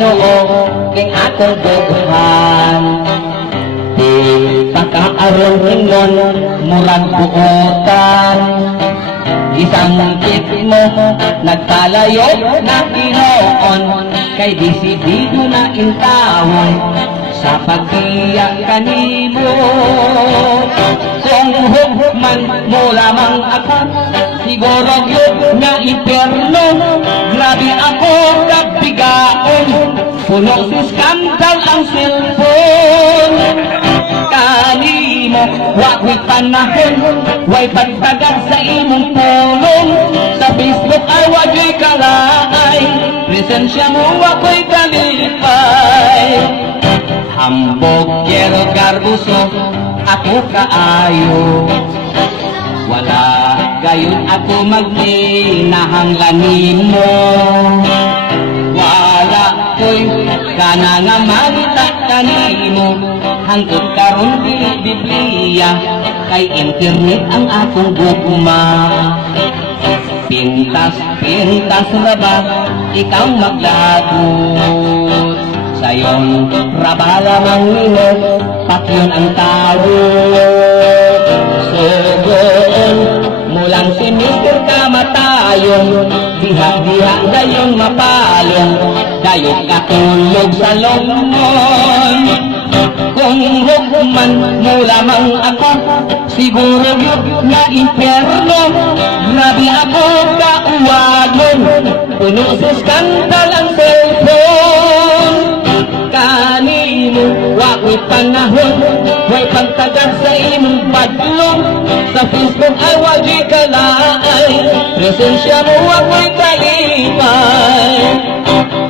Ginoo king akong buuhan. Di pagkaaron ringon murag buotan. Isangkit mo nagpalayo na Ginoon, kay disidido na intawon sa pagtiyak kanimo. Kung hugman mo lamang ako, siguro yun nga impyerno. Grabe ako kabigaon, puno si skandal ang cellphone. Kanimo wako'y panahon, way pagtagal sa imong pulong. Sa Facebook ay wako'y kalaay, presensya mo wako'y kalipay. Hambog Yero Garbuso, ako kaayo. Wala gayon ako magninahanglanin mo. Wala ko'y kanangamangita kanimo. Hanggang karon di Biblia, kay internet ang akong gugma. Pintas na ba ikaw maglagot? Sayon rabala mang minot, patyon ang tawag. Sugoon mulang si Mr. Kamatayon, diha-diha dayong mapalong, dayong katulog sa longmon. Kung hugman mo lamang ako, siguro yun na impyerno. Grabe ako kauwagon, puno sa skandal ang cellphone. Kanimo wako'y panahon, way pagtagal sa imong padlong. Sa Facebook ay wagi kalaay, presensya mo wako'y kalipay.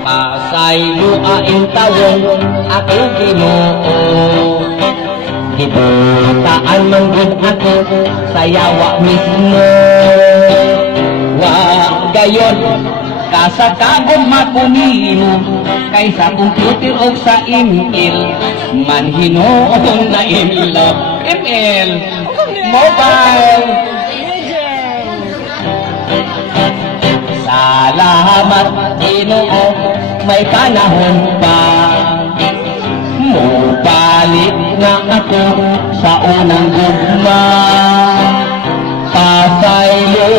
Pasay mo aing tawon, ako Ginoo. Gibutaan man gud ako, sayawa mismo. Wa gayon kasakagom makunimo, kaysa computer o sa email, manhinoon na email. Email, mobile. Salamat Ginoo, may panahon pa. Mubalik na ako sa unang gugma. Pasaylo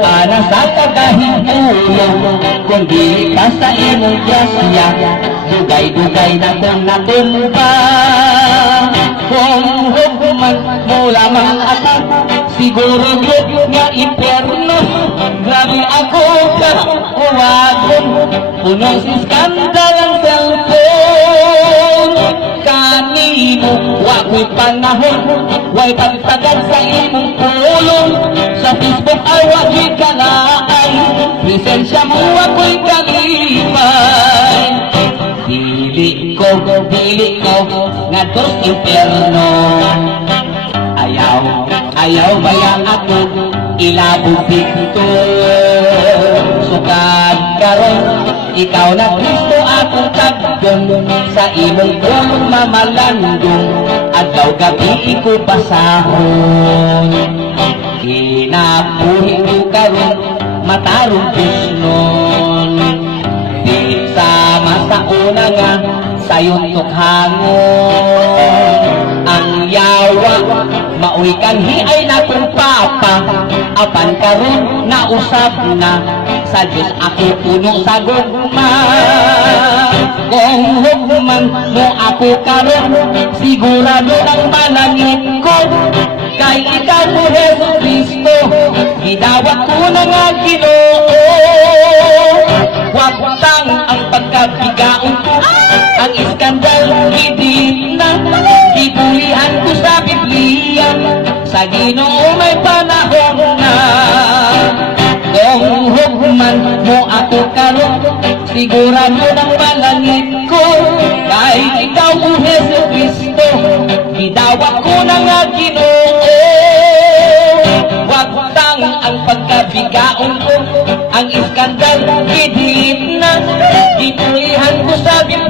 ana sa kagahigulong, kundi pa sa imong grasya, dugay-dugay na kong natumpa. Kung hugman mo lamang ako, siguro yun nga impyerno. Grabe ako kauwagon, punong si skandal ang cellphone. Kanimo wako'y panahon, way pagtagal sa imong pulong. Sa Facebook ay wako'y kalaay, presensya mo wako'y kalipay. Dili ko nga dos impyerno. Ayaw bayang ako ilabog dito. Sukad karon ikaw na Kristo akong tagdong, sa imong tulong mamalandong, adlaw gabi ko pasahon. Kinabuhi ko karon matarong pisnon, di sama sa una nga sayon tukhangon. Ang yawa mauwi kanhi ay natong papa, apan karon nausap na sa Diyos ako puno sa gugma. Kung hugman mo ako karon, sigurado ang manangit ko, kay ikaw mo Heso Kristo, gidawat ko na nga Ginoo. Wagtang ang pagkabigaon ko, ang iskandal hindi na, ibulihan ko sa Biblia, sa Ginoo may panahon na. Kung hugman mo ako karon, sigurado ng malangit ko, kay ikaw mo Heso Kristo, gidawat ko na nga Ginoo. Wagtang ang pagkabigaon ko, ang iskandal gidilip na, ipulihan ko sa Biblia,